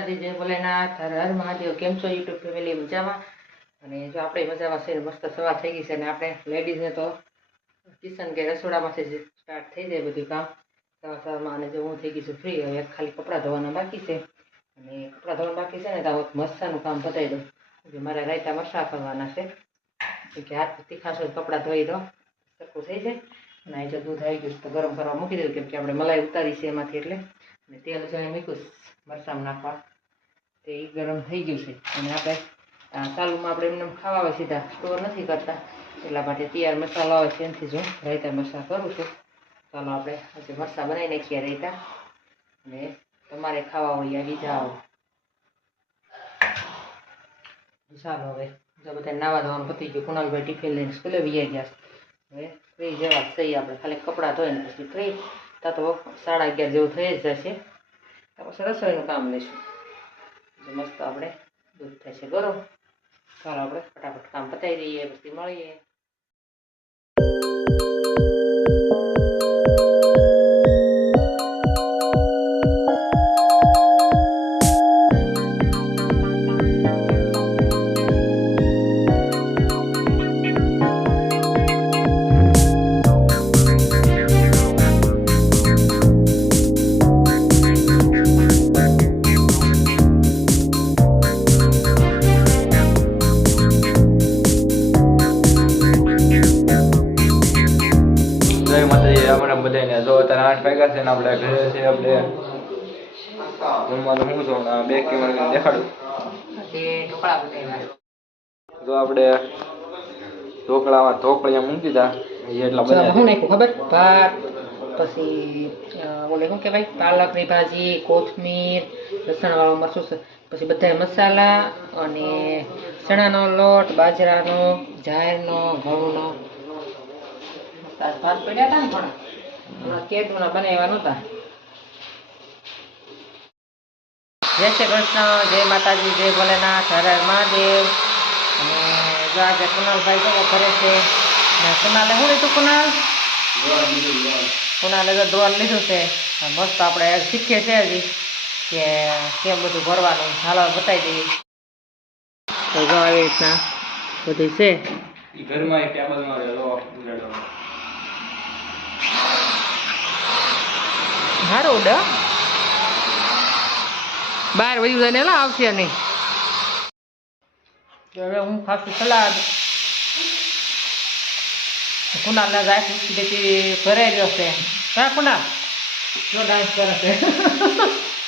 માતાજી, જય ભોલેનાથ, હર હર મહાદેવ। કેમ છો યુટ્યુબ ફેમિલી? મજામાં? અને જો આપણે મજામાં છે, મસ્ત સવાર થઈ ગઈ છે અને આપણે લેડીઝને તો કિચન કે રસોડામાંથી જ સ્ટાર્ટ થઈ જાય બધું કામ સવારમાં। અને જો હું થઈ ગઈ છું ફ્રી, હવે ખાલી કપડાં ધોવાના બાકી છે અને કપડાં ધોવાના બાકી છે ને તો મરચાંનું કામ પતાવી દઉં। મારે રાયતા મરચાં કરવાના છે કે હાથ તીખાશો કપડાં ધોઈ દો સરખું થઈ જાય। અને અહીં જો દૂધ આવી ગયું તો ગરમ કરવા મૂકી દઉં, કેમ કે આપણે મલાઈ ઉતારી છે એમાંથી, એટલે અને તેલ જઈને મૂક્યું મરચાં નાખવા, તે ગરમ થઈ ગયું છે। અને આપણે ચાલુમાં આપણે એમને ખાવા આવે સીધા સ્ટોર નથી કરતા, એટલા માટે તૈયાર મસાલો આવે છે એનાથી જ હું રાયતા મરચાં કરું છું। ચાલો આપણે આજે મરચાં બનાવી નાખીએ રાયતા, અને તમારે ખાવા હોય આવી જાઓ। ચાલો હવે જો બધા નાવા ધોવાનું પતી ગયું, કુણાલભાઈ ટિફિન લઈને સ્કૂલે વહી ગયા, હવે ફ્રી જેવા થઈ આપણે, ખાલી કપડાં ધોઈને પછી ફ્રી તા તો 11:30 જેવું થઈ જ જશે, તો પછી રસોઈનું કામ લઈશું। મસ્ત આપણે દૂધ થાય છે ગરમ, ચાલો આપણે ફટાફટ કામ પતાવી દઈએ પછી મળીએ। બધાને જો અત્યારે 8 વાગ્યા છે ને આપણે ઘરે છે, આપણે જમવાનું શું છું 2 કિલો દેખાડું જો આપણે ઢોકળિયા મૂકી દીધા એટલા બધા શું નાખ્યું ખબર? ભાત, પછી ઓલે શું કહેવાય, પાલકની ભાજી, કોથમીર, લસણવાળું મરચું, પછી બધા મસાલા અને ચણાનો લોટ, બાજરાનો, જાહેરનો, ઘઉંનો ભાત પડ્યા હતા ને, થોડા કેટુના બનાવ્યા નહોતા। જય શ્રી કૃષ્ણ, જય માતાજી, જય ભોલેનાથ, હર હર મહાદેવ। અને જો આજે કુણાલભાઈ જો કરે છે, ને કુણાલે શું લીધું? કુણાલે જો ડ્રોન લીધું છે, મસ્ત આપણે શીખીએ છીએ હજી કે કેમ બધું ભરવાનું, હાલો બતાવી દઈએ। તો જો આવી રીતના બધું છે ઘરમાં એક ટેબલમાં સારું ઉડે, બહાર વયું જાય ને આવશે નહીં। હવે હું ખાસું સલાડ કુણાલના ગાય સુધી ભરાઈ રહ્યો છે। હા કુણાલ જો ડાન્સ કરે છે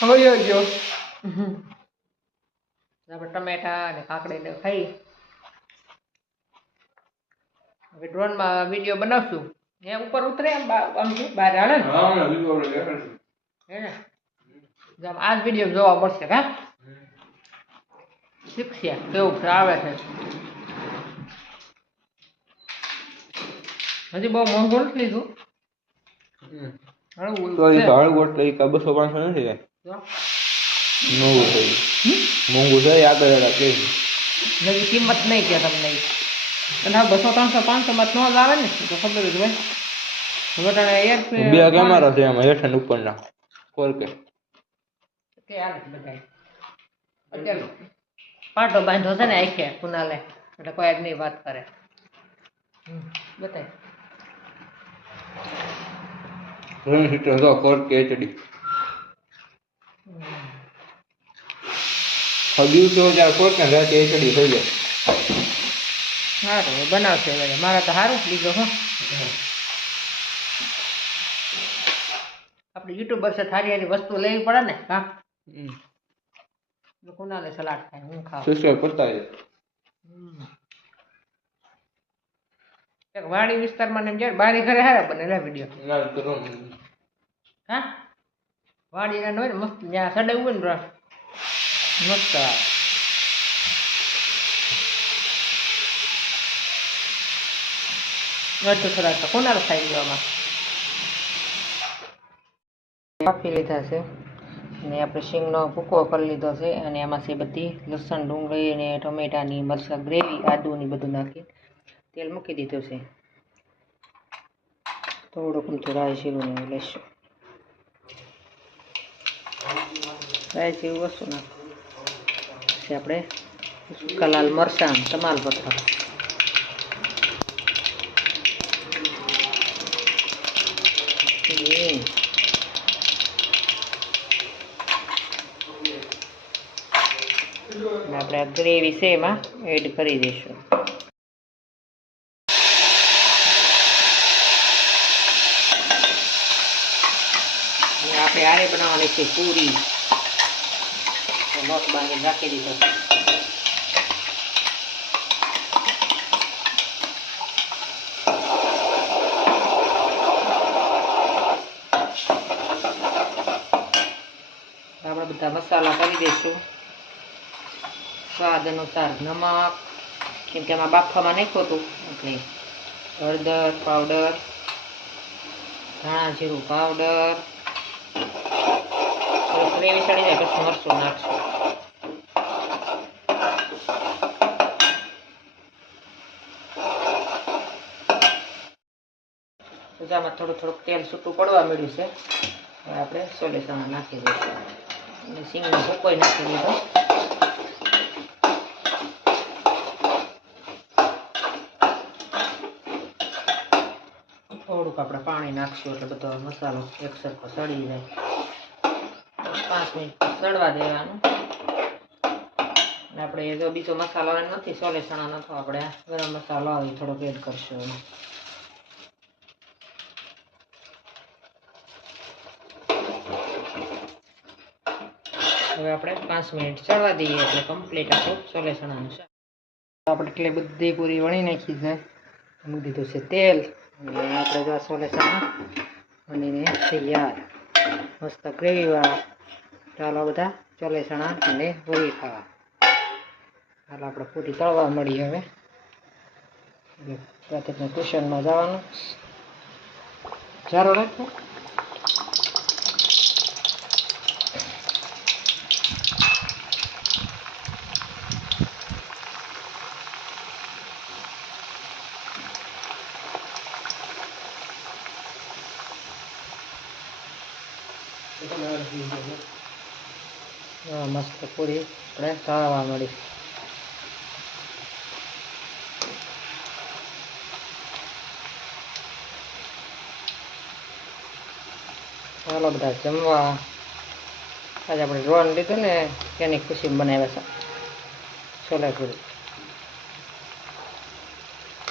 વયો ગયો। આપણે ટમેટા અને કાકડીને ખાઈ, હવે ડ્રોનમાં વિડીયો બનાવશું, એ ઉપર ઉતરે આમ બહાર આવે ને, હે ને આ જ વિડીયો જોવા મળશે। હા શીખશે કેવું આવે છે, હજી બહુ મોંઘું નથી લીધું, હળવું એટલે 200-500 નથી મોંઘું છે આગળ નવી કિંમત નહીં કે તમને, અને 200-300-500 માં ન જ આવે ને તો ખબર જ હોય। બે કેમેરા છે એમાં, હેઠ અને ઉપરના 4K કે આ બધા અત્યારે પાટો બાંધો છે ને આખે કુનાલે, એટલે કોઈ નહીં વાત કરે। બતાય સીટર જો 4K HD દિવસો જ્યારે 4K રાતે HD થઈ જાય। સારું બનાવશે મારા તો સારું લીધો હો, આપણે યુટ્યુબર છે, સારી સારી વસ્તુ લેવી પડે ને। હા કુનાલે સલાડ ખાય, હું ખાવ સબસ્ક્રાઇબ કરતા એક વાડી વિસ્તારમાં ને જાય બારી ઘરે હારા બને વિડીયો। હા વાડી ના હોય ને મસ્ત, જ્યાં સડાવ્યું હોય ને મસ્ત આવે સલાડ તો કુનાલ ખાઈ ગયોમાં કાપી લીધા છે, અને આપણે શીંગનો ભૂકો કરી લીધો છે, અને એમાં છે બધી લસણ, ડુંગળી અને ટમેટાની મરચાં ગ્રેવી, આદુની બધું નાખી તેલ મૂકી દીધું છે। થોડુંક અમથું રાઈ જીરું ને લઈશું, રાઈ જીરું ઓછું નાખું। છે આપણે સૂકા લાલ મરચાં તમાલપત્ર. આપણે આ ગ્રેવી છે એમાં એડ કરી દઈશું. અને આપણે આરે બનાવવાની છે પૂરી. લોટ બાંધીને રાખી દીધો. આપણે બધા મસાલા કરી દઈશું સ્વાદ અનુસાર. નમક, કેમ કે એમાં બાફામાં નાખ્યું હતું એટલે. હળદર પાવડર, ધાણા જીરું પાવડર. ગ્રેવી ચડી જાય પછી મરચું નાખશું. આમાં થોડુંક તેલ છૂટું પડવા મળ્યું છે. હવે આપણે સોલેસામાં નાખી દઈશું અને સિંગનો ભૂકોય નાખી દીધો. થોડુંક આપણે પાણી નાખશું એટલે બધો મસાલો એક સરખો સળી જાય. 5 મિનિટ સળવા દેવાનું. અને આપણે જો બીજો મસાલો નથી, સોલેસણાનો, તો આપણે ગરમ મસાલો આવે થોડોક એડ કરશું એમાં. હવે આપણે 5 મિનિટ ચડવા દઈએ એટલે કમ્પ્લીટ આપણું સોલેસણાનું શાક. આપણે એટલે બધી પૂરી વણી નાખી છે. મૂકી દીધું છે તેલ. અને આપણે જો સોલેસણા બનીને તૈયાર, મસ્ત ગ્રેવીવાળા. ચાલો બધા સોલેસણા અને પૂરી ખાવા. હાલ આપણે પૂરી તળવા મળી. હવે રાત્રિના ટ્યુશનમાં જવાનું. ચાલો રાખો. મસ્ત પૂરી આપણે તળવા મળી. ચાલો બધા જમવા. આજે આપણે રોન લીધું ને એની ખુશી બનાવ્યા છે છોલે પૂરી.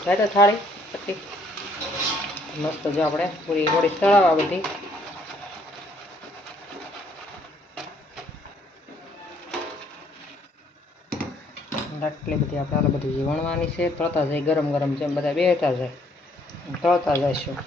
જાય તો થાળી પછી મસ્ત જો આપણે પૂરી થોડી તળાવવા બધી. આટલી બધી આપણે બધી વણવાની છે. તળતા જાય ગરમ ગરમ જેમ બધા બેઠા જાય તળતા જઈશું.